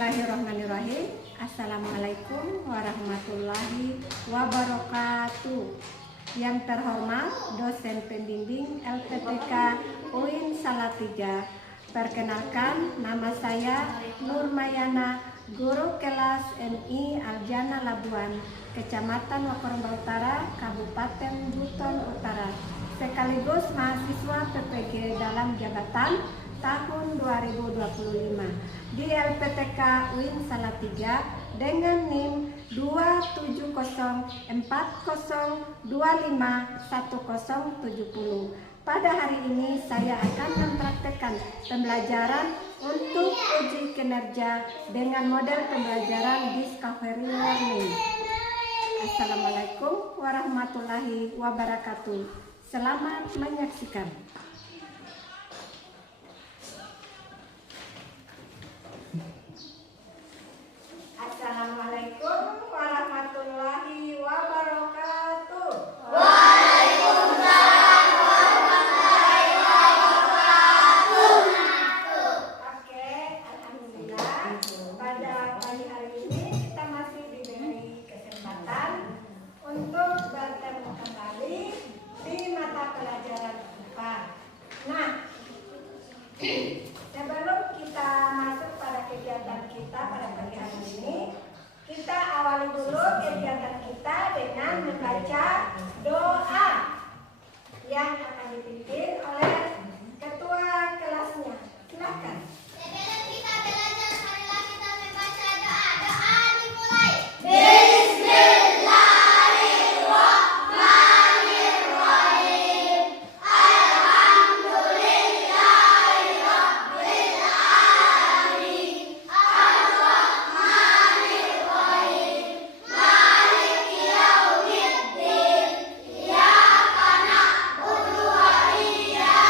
Bismillahirrahmanirrahim. Assalamualaikum warahmatullahi wabarakatuh. Yang terhormat dosen pembimbing LPTK UIN Salatiga. Perkenalkan, nama saya Nurmayana, guru kelas MI Aljana Labuan, Kecamatan Wakoromba Utara, Kabupaten Buton Utara, sekaligus mahasiswa PPG dalam jabatan tahun 2025 di LPTK UIN Salatiga dengan NIM 27040251070. Pada hari ini saya akan mempraktekkan pembelajaran untuk uji kinerja dengan model pembelajaran Discovery Learning. Assalamualaikum warahmatullahi wabarakatuh. Selamat menyaksikan. Assalamualaikum warahmatullahi wabarakatuh. Waalaikumsalam warahmatullahi wabarakatuh. Oke, alhamdulillah. Pada pagi hari ini kita masih diberi kesempatan untuk bertemu kembali di mata pelajaran IPA. Nah, sebelum kita masuk pada kegiatan kita pada pagi hari ini, kita awali dulu kegiatan kita dengan membaca doa yang akan dipimpin oleh ketua kelasnya. Silakan. Sebelum kita belajar, marilah kita membaca doa. Doa dimulai. Bismillahirrahmanirrahim. Alhamdulillahirabbil alamin. Ar-Rahmanirrahim. Maliki yaumiddin. Iyyaka na'budu wa iyyaka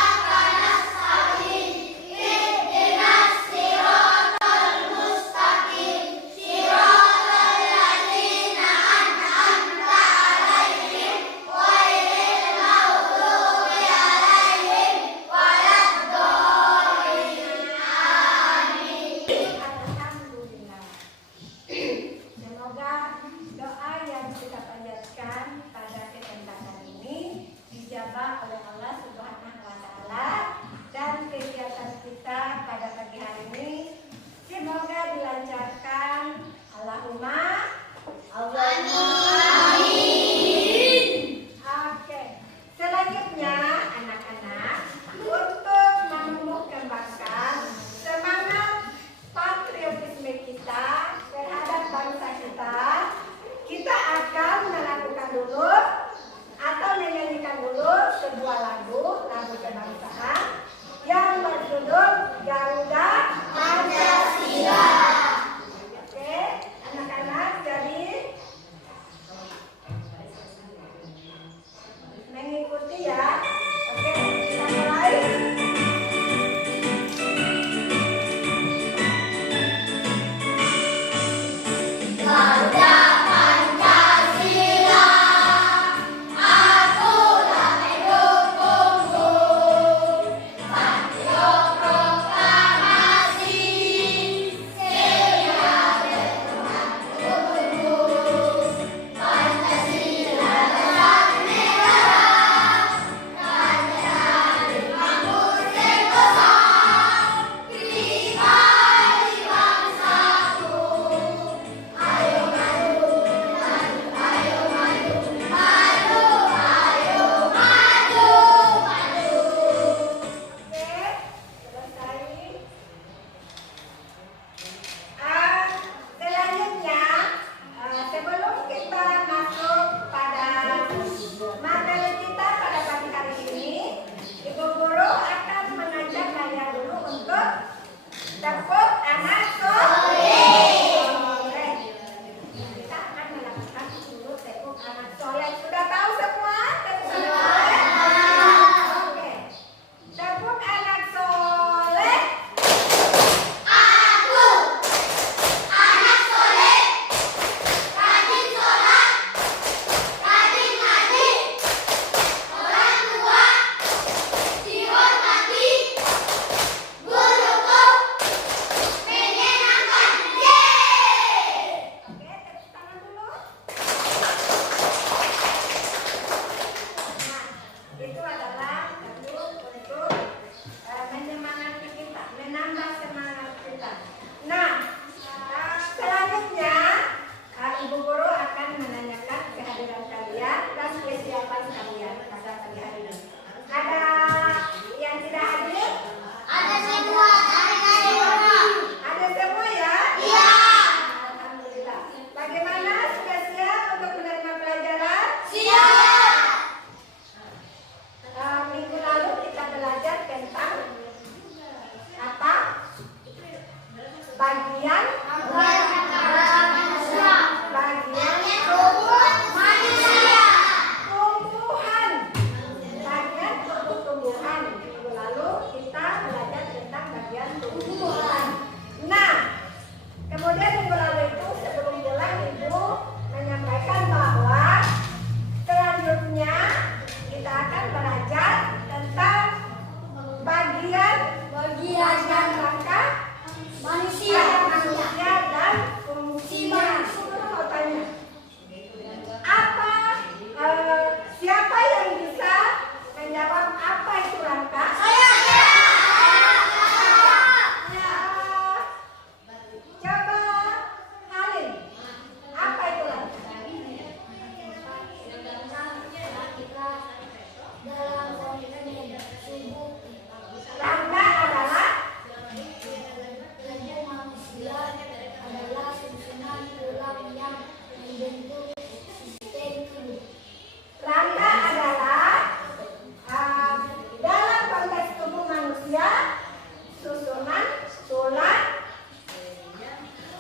tulang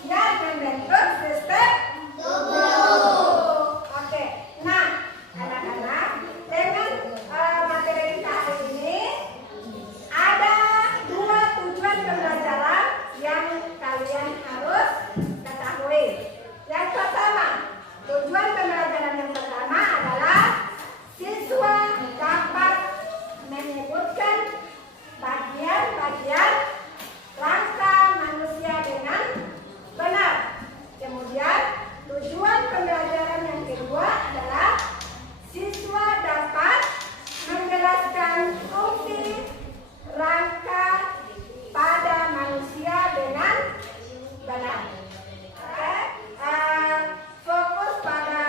yang membentuk sistem tubuh. Oke, nah anak-anak, dengan materi kita hari ini ada 2 tujuan pembelajaran yang kalian harus ketahui. Yang pertama, tujuan pembelajaran yang pertama adalah siswa dapat menyebutkan bagian-bagian rangka manusia dengan benar. Kemudian tujuan pembelajaran yang kedua adalah siswa dapat menjelaskan fungsi rangka pada manusia dengan benar. Oke, fokus pada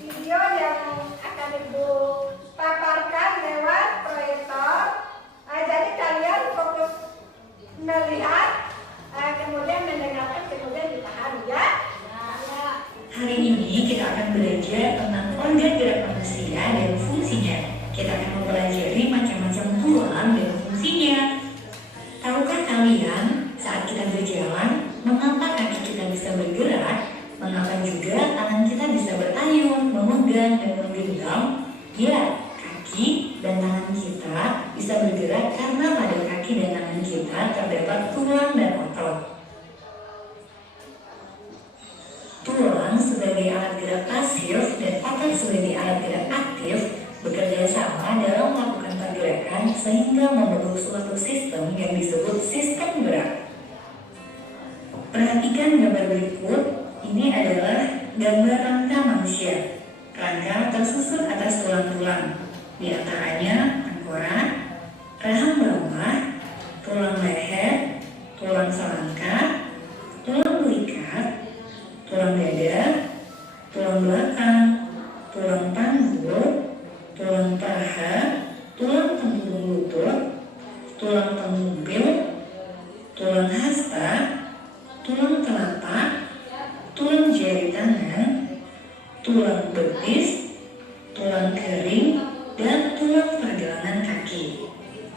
video yang akan Ibu paparkan lewat proyektor. Jadi kalian fokus melihat, kemudian mendengarkan, kemudian dipahami ya. Hari ini kita akan belajar tentang organ gerak manusia dan fungsinya. Kita akan mempelajari macam-macam tulang dan fungsinya. Tahukah kalian saat kita berjalan, mengapa kaki kita bisa bergerak? Mengapa juga tangan kita bisa berayun, memegang, dan menggenggam? Ya, kaki dan tangan kita bisa bergerak karena pada kaki dan tangan kita terdapat tulang dan otot. Tulang sebagai alat gerak pasif dan otot sebagai alat gerak aktif bekerja sama dalam melakukan pergerakan sehingga membentuk suatu sistem yang disebut sistem gerak. Perhatikan gambar berikut. Ini adalah gambar rangka manusia. Rangka tersusun atas tulang-tulang, di antaranya tengkorak, rahang bawah, tulang leher, tulang selangkah, tulang belikat, tulang dada, tulang belakang, tulang panggul, tulang paha, tulang tempurung lutut, tulang pengumpil, tulang hasta, tulang telapak, tulang jari tangan, tulang betis, tulang kering, dan tulang pergelangan kaki.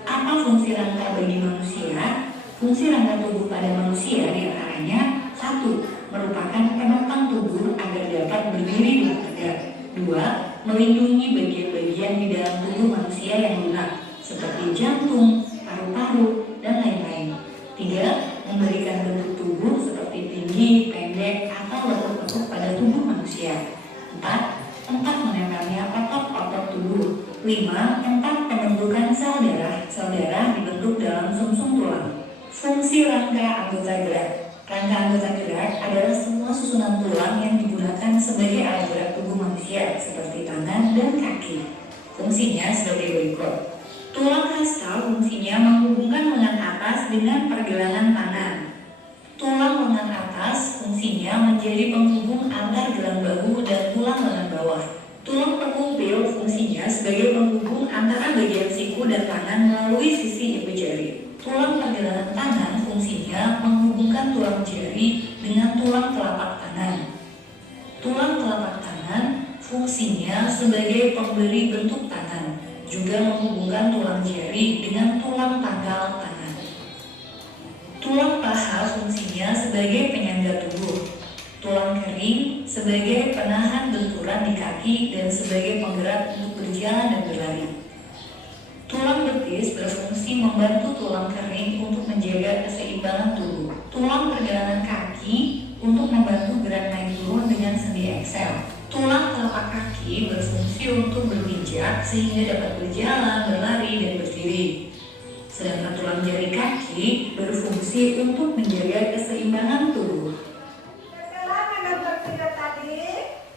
Apa fungsi rangka bagi manusia? Fungsi rangka tubuh pada manusia diantaranya 1. Merupakan penopang tubuh agar dapat berdiri dengan tegak. 2. Melindungi bagian-bagian di dalam tubuh manusia yang lunak, seperti jantung, paru-paru, dan lain-lain. 3. Memberikan bentuk tubuh seperti tinggi, pendek, atau lekuk-lekuk pada tubuh manusia. 4. Tempat menempelnya otot-otot tubuh. 5. Tempat pembentukan sel darah. Sel darah dibentuk dalam sumsum tulang. Fungsi rangka anggota gerak. Rangka anggota gerak adalah semua susunan tulang yang digunakan sebagai alat gerak tubuh manusia, seperti tangan dan kaki. Fungsinya sebagai berikut. Tulang hasta fungsinya menghubungkan lengan atas dengan pergelangan tangan. Tulang lengan atas fungsinya menjadi penghubung antar gelang bahu dan tulang lengan bawah. Tulang pengumpil fungsinya sebagai penghubung antara bagian siku dan tangan melalui sisi ibu jari. Tulang pergelangan tangan fungsinya menghubungkan tulang jari dengan tulang telapak tangan. Tulang telapak tangan fungsinya sebagai pemberi bentuk tangan, juga menghubungkan tulang jari dengan tulang pangkal tangan. Tulang paha fungsinya sebagai penyangga tubuh. Tulang kering sebagai penahan benturan di kaki dan sebagai penggerak untuk berjalan dan berlari. Tulang betis berfungsi membantu tulang kering untuk menjaga keseimbangan tubuh. Tulang pergelangan kaki untuk membantu gerak naik turun dengan sendi eksel. Tulang telapak kaki berfungsi untuk berpijak sehingga dapat berjalan, berlari, dan berdiri. Sedangkan tulang jari kaki berfungsi untuk menjaga keseimbangan tubuh. Setelah menonton video tadi,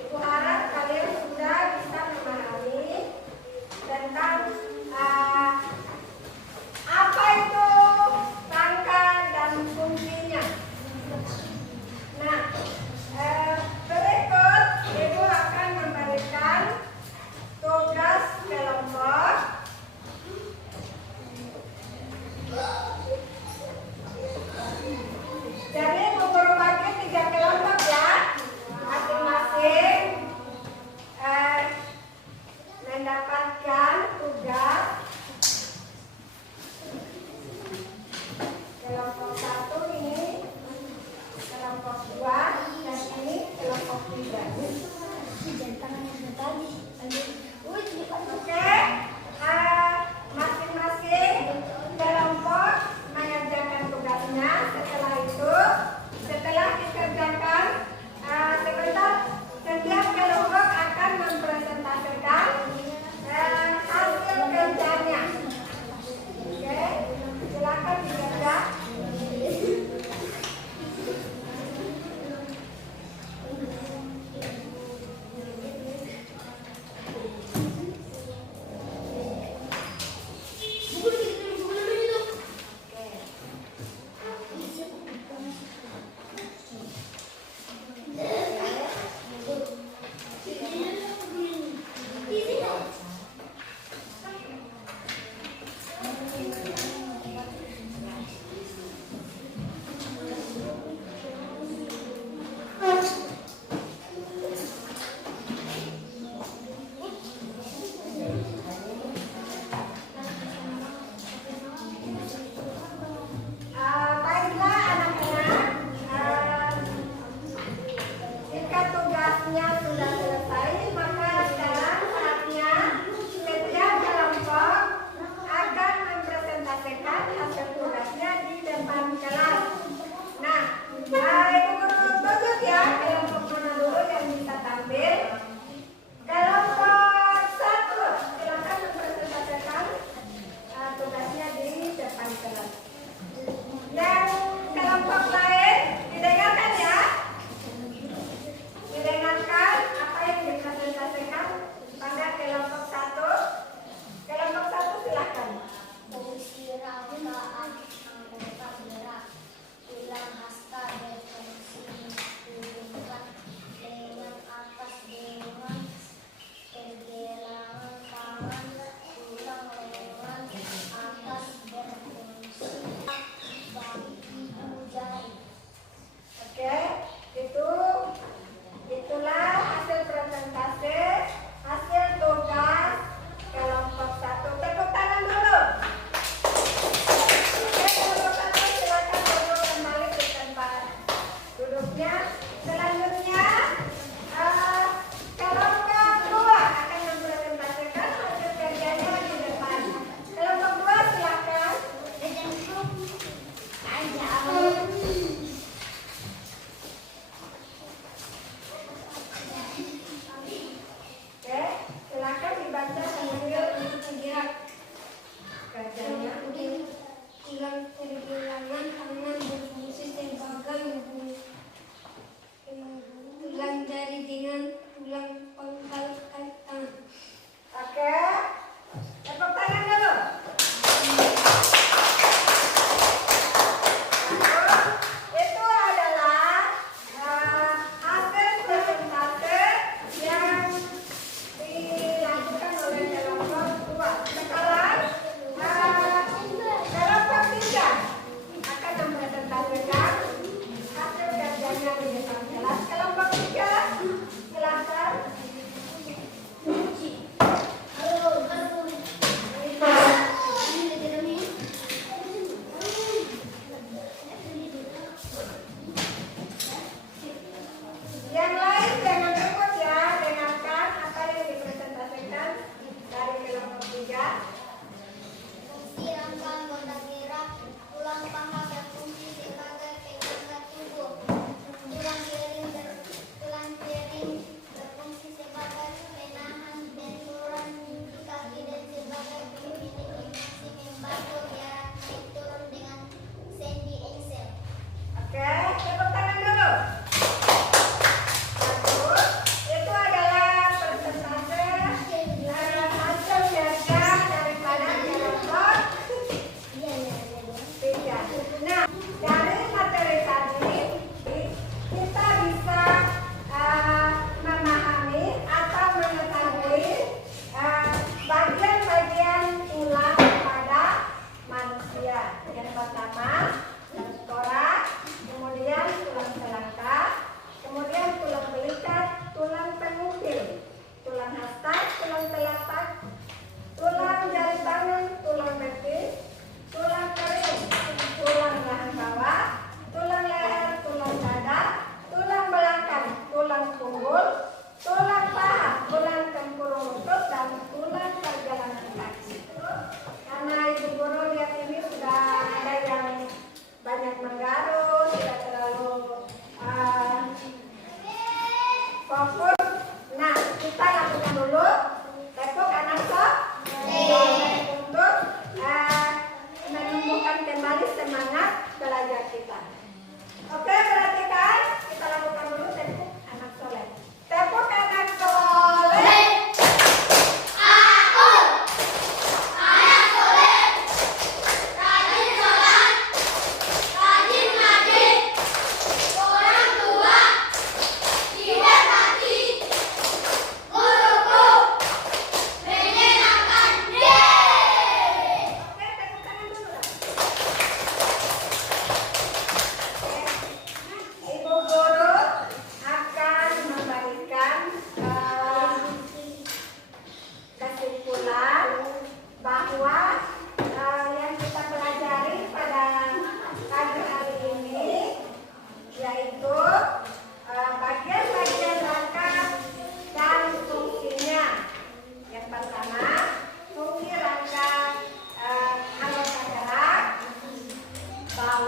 Ibu harap kalian sudah bisa memahami tentang apa itu rangka dan fungsinya. Nah, berikut Ibu akan memberikan tugas kelompok. Jadi Ibu guru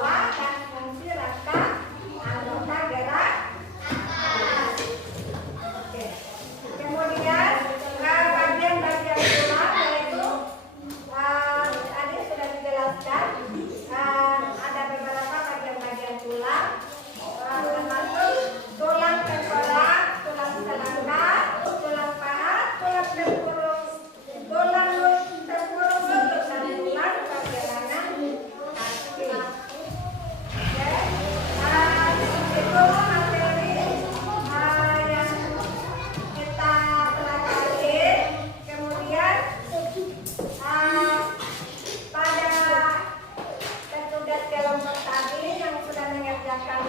bawah dan fungsi rangka anggota gerak atas. Oke. Kemudian bagian-bagian tulang yaitu tadi sudah dijelaskan ada beberapa bagian-bagian tulang termasuk tulang tengkorak, tulang selangka, tulang paha, tulang tempurung, tulang tempurung lutut dan tulang pergelangan kaki. Oke. Itu materi yang kita pelajari. Kemudian pada petugas kelompok tadi yang sudah mengerjakan